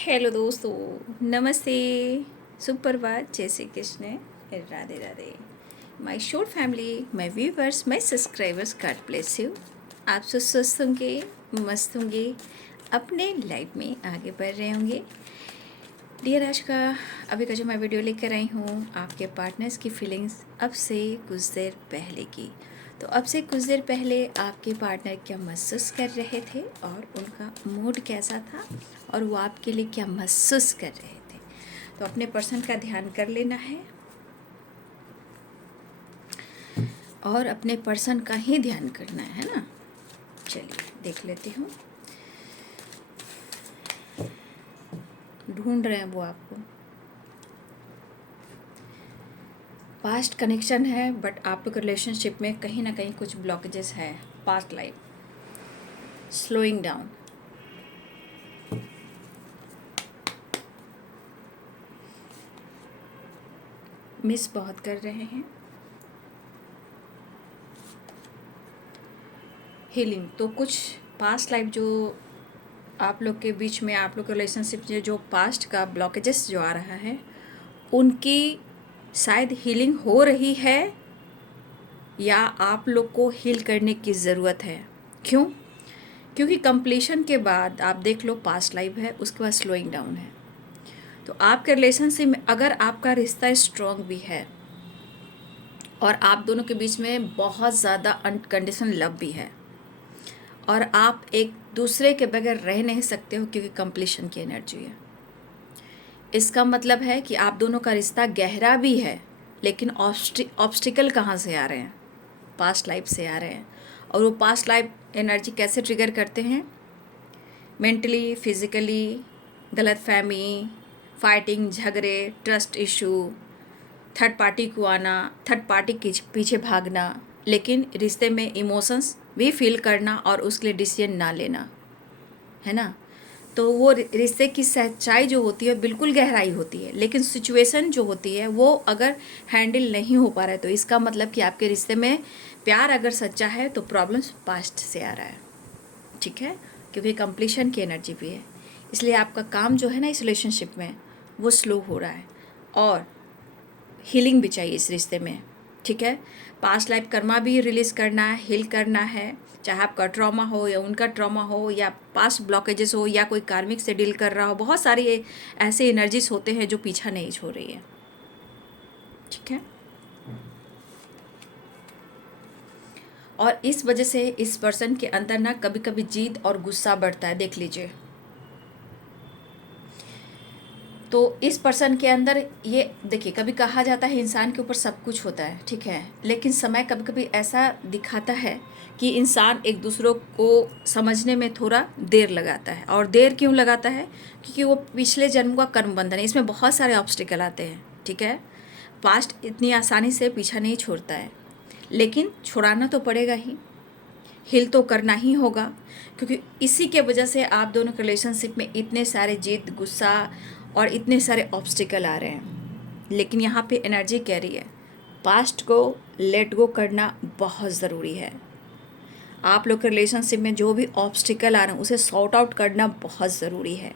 Hello दोस्तों, नमस्ते, सुप्रभात, जय श्री कृष्ण, राधे राधे। माय शोर family, my viewers, my subscribers, God bless you. आप सब स्वस्थ होंगे, मस्त होंगे, अपने लाइफ में आगे बढ़ रहे होंगे। डियर, आज का अभी का जो मैं वीडियो लेकर आई हूँ, आपके पार्टनर्स की फीलिंग्स अब से कुछ देर पहले की। तो अब से कुछ देर पहले आपके पार्टनर क्या महसूस कर रहे थे और उनका मूड कैसा था और वो आपके लिए क्या महसूस कर रहे थे, तो अपने पर्सन का ध्यान कर लेना है और अपने पर्सन का ही ध्यान करना है ना। चलिए देख लेती हूँ, ढूंढ रहे हैं वो आपको। पास्ट कनेक्शन है, बट आप लोग रिलेशनशिप में कहीं ना कहीं कुछ ब्लॉकेजेस है। Past life slowing down, miss बहुत कर रहे हैं। हीलिंग, तो कुछ पास्ट लाइफ जो आप लोग के बीच में, आप लोग के रिलेशनशिप में जो पास्ट का ब्लॉकेजेस जो आ रहा है, उनकी शायद हीलिंग हो रही है या आप लोग को हील करने की ज़रूरत है। क्यों? क्योंकि कंप्लीशन के बाद आप देख लो, पास्ट लाइफ है, उसके बाद स्लोइंग डाउन है। तो आपके रिलेशनशिप में अगर आपका रिश्ता स्ट्रॉन्ग भी है और आप दोनों के बीच में बहुत ज़्यादा अनकंडीशनल लव भी है और आप एक दूसरे के बगैर रह नहीं सकते हो क्योंकि कंप्लीशन की एनर्जी है, इसका मतलब है कि आप दोनों का रिश्ता गहरा भी है, लेकिन ऑब्स्टिकल कहाँ से आ रहे हैं? पास्ट लाइफ से आ रहे हैं। और वो पास्ट लाइफ एनर्जी कैसे ट्रिगर करते हैं? मेंटली, फिजिकली, गलतफहमी, फाइटिंग, झगड़े, ट्रस्ट इशू, थर्ड पार्टी को आना, थर्ड पार्टी के पीछे भागना, लेकिन रिश्ते में इमोशंस भी फील करना और उसके लिए डिसीजन ना लेना, है ना। तो वो रिश्ते की सच्चाई जो होती है बिल्कुल गहराई होती है, लेकिन सिचुएशन जो होती है वो अगर हैंडल नहीं हो पा रहा है, तो इसका मतलब कि आपके रिश्ते में प्यार अगर सच्चा है तो प्रॉब्लम्स पास्ट से आ रहा है, ठीक है। क्योंकि कंप्लीशन की एनर्जी भी है, इसलिए आपका काम जो है ना इस रिलेशनशिप में, वो स्लो हो रहा है और हीलिंग भी चाहिए इस रिश्ते में, ठीक है। पास्ट लाइफ कर्मा भी रिलीज़ करना है, हील करना है, चाहे आपका ट्रॉमा हो या उनका ट्रॉमा हो या पास्ट ब्लॉकेजेस हो या कोई कार्मिक से डील कर रहा हो। बहुत सारी ऐसे एनर्जीज होते हैं जो पीछा नहीं छोड़ रही है, ठीक है। और इस वजह से इस पर्सन के अंदर ना कभी कभी जिद और गुस्सा बढ़ता है, देख लीजिए। तो इस पर्सन के अंदर ये देखिए, कभी कहा जाता है इंसान के ऊपर सब कुछ होता है, ठीक है, लेकिन समय कभी कभी ऐसा दिखाता है कि इंसान एक दूसरों को समझने में थोड़ा देर लगाता है। और देर क्यों लगाता है? क्योंकि वो पिछले जन्म का कर्म बंधन है, इसमें बहुत सारे ऑब्स्टिकल आते हैं, ठीक है। पास्ट इतनी आसानी से पीछा नहीं छोड़ता है, लेकिन छुड़ाना तो पड़ेगा ही, हिल तो करना ही होगा, क्योंकि इसी के वजह से आप दोनों के रिलेशनशिप में इतने सारे जिद, गुस्सा और इतने सारे ऑब्स्टिकल आ रहे हैं। लेकिन यहाँ पे एनर्जी कह रही है पास्ट को लेट गो करना बहुत ज़रूरी है। आप लोग के रिलेशनशिप में जो भी ऑब्स्टिकल आ रहे हैं उसे सॉर्ट आउट करना बहुत ज़रूरी है,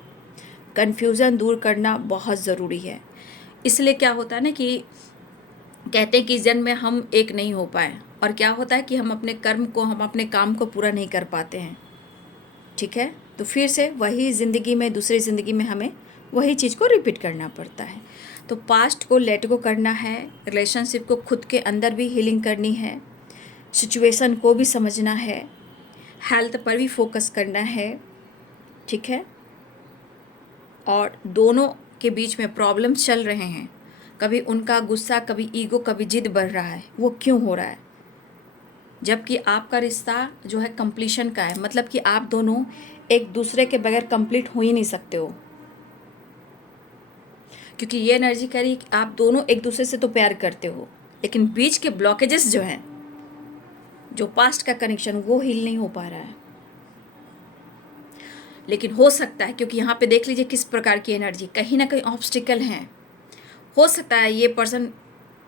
कन्फ्यूज़न दूर करना बहुत ज़रूरी है। इसलिए क्या होता है ना कि कहते हैं कि इस जन्म में हम एक नहीं हो पाए, और क्या होता है कि हम अपने कर्म को, हम अपने काम को पूरा नहीं कर पाते हैं, ठीक है। तो फिर से वही ज़िंदगी में, दूसरी ज़िंदगी में हमें वही चीज़ को रिपीट करना पड़ता है। तो पास्ट को लेट गो करना है, रिलेशनशिप को खुद के अंदर भी हीलिंग करनी है, सिचुएशन को भी समझना है, हेल्थ पर भी फोकस करना है, ठीक है। और दोनों के बीच में प्रॉब्लम्स चल रहे हैं, कभी उनका गुस्सा, कभी ईगो, कभी जिद बढ़ रहा है, वो क्यों हो रहा है? जबकि आपका रिश्ता जो है कंप्लीशन का है, मतलब कि आप दोनों एक दूसरे के बगैर कंप्लीट हो ही नहीं सकते हो। क्योंकि ये एनर्जी कह रही है कि आप दोनों एक दूसरे से तो प्यार करते हो, लेकिन बीच के ब्लॉकेजेस जो हैं, जो पास्ट का कनेक्शन, वो हील नहीं हो पा रहा है। लेकिन हो सकता है, क्योंकि यहाँ पे देख लीजिए किस प्रकार की एनर्जी, कहीं ना कहीं ऑब्स्टिकल हैं। हो सकता है ये पर्सन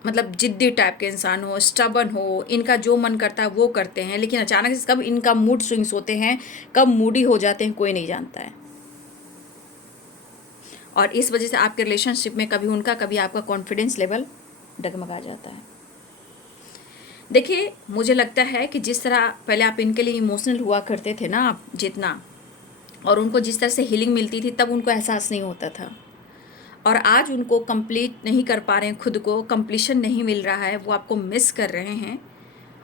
मतलब जिद्दी टाइप के इंसान हो, स्टबन हो, इनका जो मन करता है वो करते हैं, लेकिन अचानक से कब इनका मूड स्विंग्स होते हैं, कब मूडी हो जाते हैं, कोई नहीं जानता है। और इस वजह से आपके रिलेशनशिप में कभी उनका कभी आपका कॉन्फिडेंस लेवल डगमगा जाता है। देखिए, मुझे लगता है कि जिस तरह पहले आप इनके लिए इमोशनल हुआ करते थे ना आप जितना, और उनको जिस तरह से हीलिंग मिलती थी तब उनको एहसास नहीं होता था, और आज उनको कंप्लीट नहीं कर पा रहे हैं, खुद को कंप्लीशन नहीं मिल रहा है, वो आपको मिस कर रहे हैं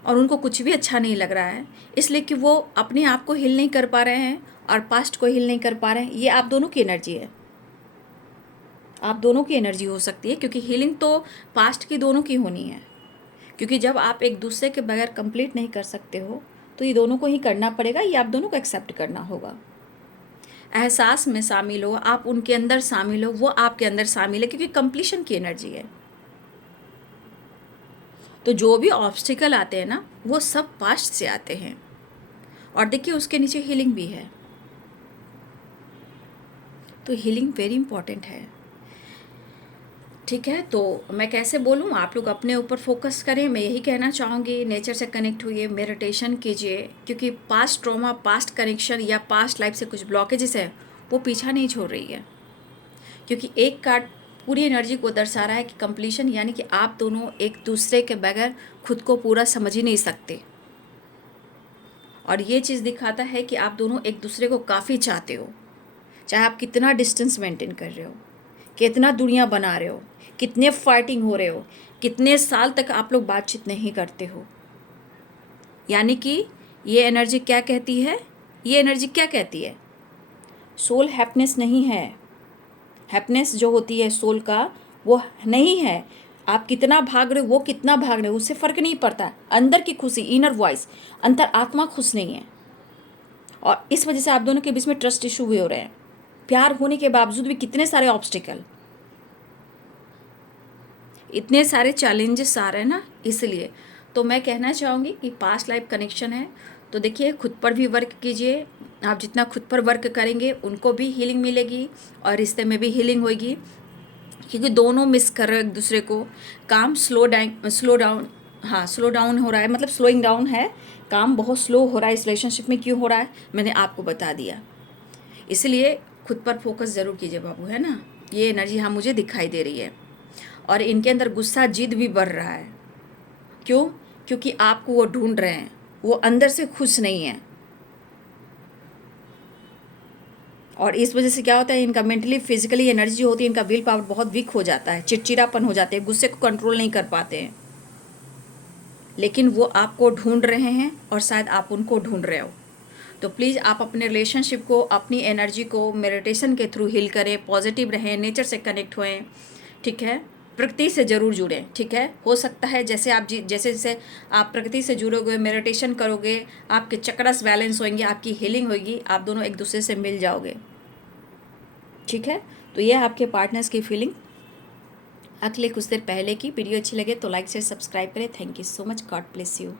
और उनको कुछ भी अच्छा नहीं लग रहा है, इसलिए कि वो अपने आप को हील नहीं कर पा रहे हैं और पास्ट को हील नहीं कर पा रहे हैं। ये आप दोनों की एनर्जी है, आप दोनों की एनर्जी हो सकती है, क्योंकि हीलिंग तो पास्ट की दोनों की होनी है। क्योंकि जब आप एक दूसरे के बगैर कंप्लीट नहीं कर सकते हो तो ये दोनों को ही करना पड़ेगा, ये आप दोनों को एक्सेप्ट करना होगा। एहसास में शामिल हो, आप उनके अंदर शामिल हो, वो आपके अंदर शामिल है, क्योंकि कंप्लीशन की एनर्जी है। तो जो भी ऑब्स्टिकल आते हैं ना, वो सब पास्ट से आते हैं, और देखिए उसके नीचे हीलिंग भी है। तो हीलिंग वेरी इंपॉर्टेंट है, ठीक है। तो मैं कैसे बोलूँ, आप लोग अपने ऊपर फोकस करें, मैं यही कहना चाहूँगी। नेचर से कनेक्ट हुइए, मेडिटेशन कीजिए, क्योंकि पास्ट ट्रॉमा, पास्ट कनेक्शन या पास्ट लाइफ से कुछ ब्लॉकेजेस है वो पीछा नहीं छोड़ रही है, क्योंकि एक कार्ड पूरी एनर्जी को दर्शा रहा है कि कंप्लीशन, यानी कि आप दोनों एक दूसरे के बगैर खुद को पूरा समझ ही नहीं सकते, और ये चीज़ दिखाता है कि आप दोनों एक दूसरे को काफ़ी चाहते हो, चाहे आप कितना डिस्टेंस मेंटेन कर रहे हो, कितना दूरियां बना रहे हो, कितने फाइटिंग हो रहे हो, कितने साल तक आप लोग बातचीत नहीं करते हो। यानी कि ये एनर्जी क्या कहती है, ये एनर्जी क्या कहती है, सोल हैप्पीनेस नहीं है। हैप्पीनेस जो होती है सोल का, वो नहीं है। आप कितना भाग रहे हो, वो कितना भाग रहे हो, उससे फ़र्क नहीं पड़ता। अंदर की खुशी, इनर वॉइस, अंतर आत्मा खुश नहीं है, और इस वजह से आप दोनों के बीच में ट्रस्ट इशू भी हो रहे हैं। प्यार होने के बावजूद भी कितने सारे ऑब्स्टिकल, इतने सारे चैलेंजेस आ रहे हैं ना, इसलिए तो मैं कहना चाहूँगी कि पास्ट लाइफ कनेक्शन है, तो देखिए खुद पर भी वर्क कीजिए। आप जितना खुद पर वर्क करेंगे उनको भी हीलिंग मिलेगी और रिश्ते में भी हीलिंग होगी, क्योंकि दोनों मिस कर रहे हो एक दूसरे को। काम स्लो डाउन, हाँ स्लो डाउन हो रहा है, मतलब स्लोइंग डाउन है, काम बहुत स्लो हो रहा है इस रिलेशनशिप में। क्यों हो रहा है मैंने आपको बता दिया, इसलिए खुद पर फोकस ज़रूर कीजिए बाबू, है ना। ये एनर्जी हाँ मुझे दिखाई दे रही है, और इनके अंदर गुस्सा जिद भी बढ़ रहा है। क्यों? क्योंकि आपको वो ढूंढ रहे हैं, वो अंदर से खुश नहीं है, और इस वजह से क्या होता है, इनका मेंटली फिजिकली एनर्जी जो होती है, इनका विल पावर बहुत वीक हो जाता है, चिड़चिड़ापन हो जाते हैं, गुस्से को कंट्रोल नहीं कर पाते हैं। लेकिन वो आपको ढूंढ रहे हैं और शायद आप उनको ढूंढ रहे हो। तो प्लीज़ आप अपने रिलेशनशिप को, अपनी एनर्जी को मेडिटेशन के थ्रू हील करें, पॉजिटिव रहें, नेचर से कनेक्ट होएं, ठीक है। प्रकृति से ज़रूर जुड़ें, ठीक है। हो सकता है जैसे जैसे आप प्रकृति से जुड़ोगे, मेडिटेशन करोगे, आपके चक्रस बैलेंस होंगे, आपकी हीलिंग होगी, आप दोनों एक दूसरे से मिल जाओगे, ठीक है। तो ये आपके पार्टनर्स की फीलिंग अगले कुछ देर पहले की। वीडियो अच्छी लगे तो लाइक शेयर सब्सक्राइब करें। Thank you so much, God bless you.